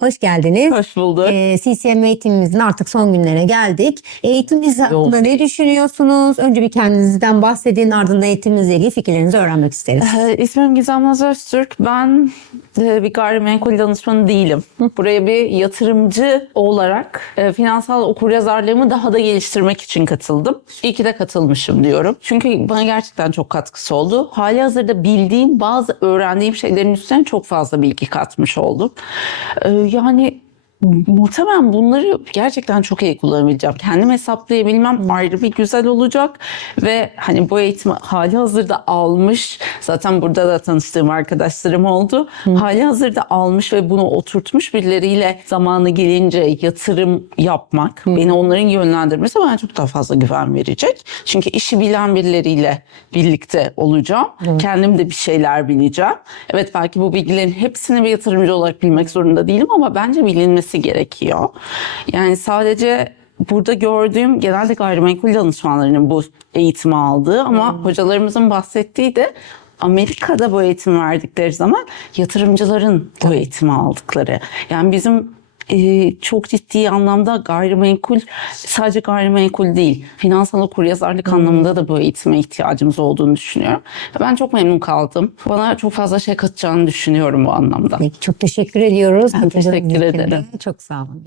Hoş geldiniz. Hoş bulduk. Ee, CCM eğitimimizin artık son günlerine geldik. Eğitimimiz hakkında ne düşünüyorsunuz? Önce bir kendinizden bahsedin. Ardından eğitimimizle ilgili fikirlerinizi öğrenmek isteriz. Ee, İsmim Gizem Naz Öztürk. Ben e, bir gayrimenkul danışmanı değilim. Buraya bir yatırımcı olarak e, finansal okuryazarlığımı daha da geliştirmek için katıldım. İyi ki de katılmışım diyorum. Çünkü bana gerçekten çok katkısı oldu. Hali hazırda bildiğim bazı öğrendiğim şeylerin üstüne çok fazla bilgi katmış oldum. Ee, yani Muhtemelen bunları gerçekten çok iyi kullanabileceğim. Kendim hesaplayabilmem ayrı bir güzel olacak. Ve hani bu eğitimi hali hazırda almış. Zaten burada da tanıştığım arkadaşlarım oldu. Hali hazırda almış ve bunu oturtmuş birileriyle zamanı gelince yatırım yapmak, beni onların yönlendirmesi bana çok daha fazla güven verecek. Çünkü işi bilen birileriyle birlikte olacağım. Kendim de bir şeyler bileceğim. Evet belki bu bilgilerin hepsini bir yatırımcı olarak bilmek zorunda değilim ama bence bilinmesi gerekiyor. Yani sadece burada gördüğüm genelde gayrimenkul danışmanlarının bu eğitimi aldığı ama hocalarımızın bahsettiği de Amerika'da bu eğitim verdikleri zaman yatırımcıların bu eğitimi aldıkları. Yani bizim e, çok ciddi anlamda gayrimenkul sadece gayrimenkul değil finansal okuryazarlık anlamında da bu eğitime ihtiyacımız olduğunu düşünüyorum. Ben çok memnun kaldım. Bana çok fazla şey katacağını düşünüyorum bu anlamda. Peki, çok teşekkür ediyoruz. Ben teşekkür ederim. Çok sağ olun.